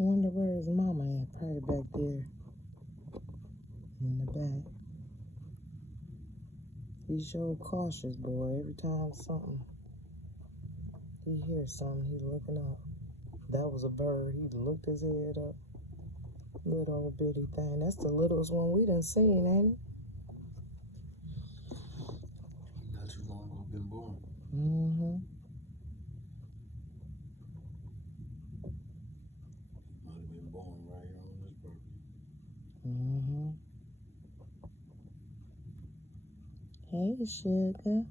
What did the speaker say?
I wonder where his mama at. Probably back there in the back. He's so cautious, boy. Every time he hears something, he's looking up. That was a bird. He looked his head up. Little old bitty thing. That's the littlest one we done seen, ain't it? Not too long ago, been born. Mm-hmm. Might have been born right here on this property. Mm-hmm. Hey, sugar.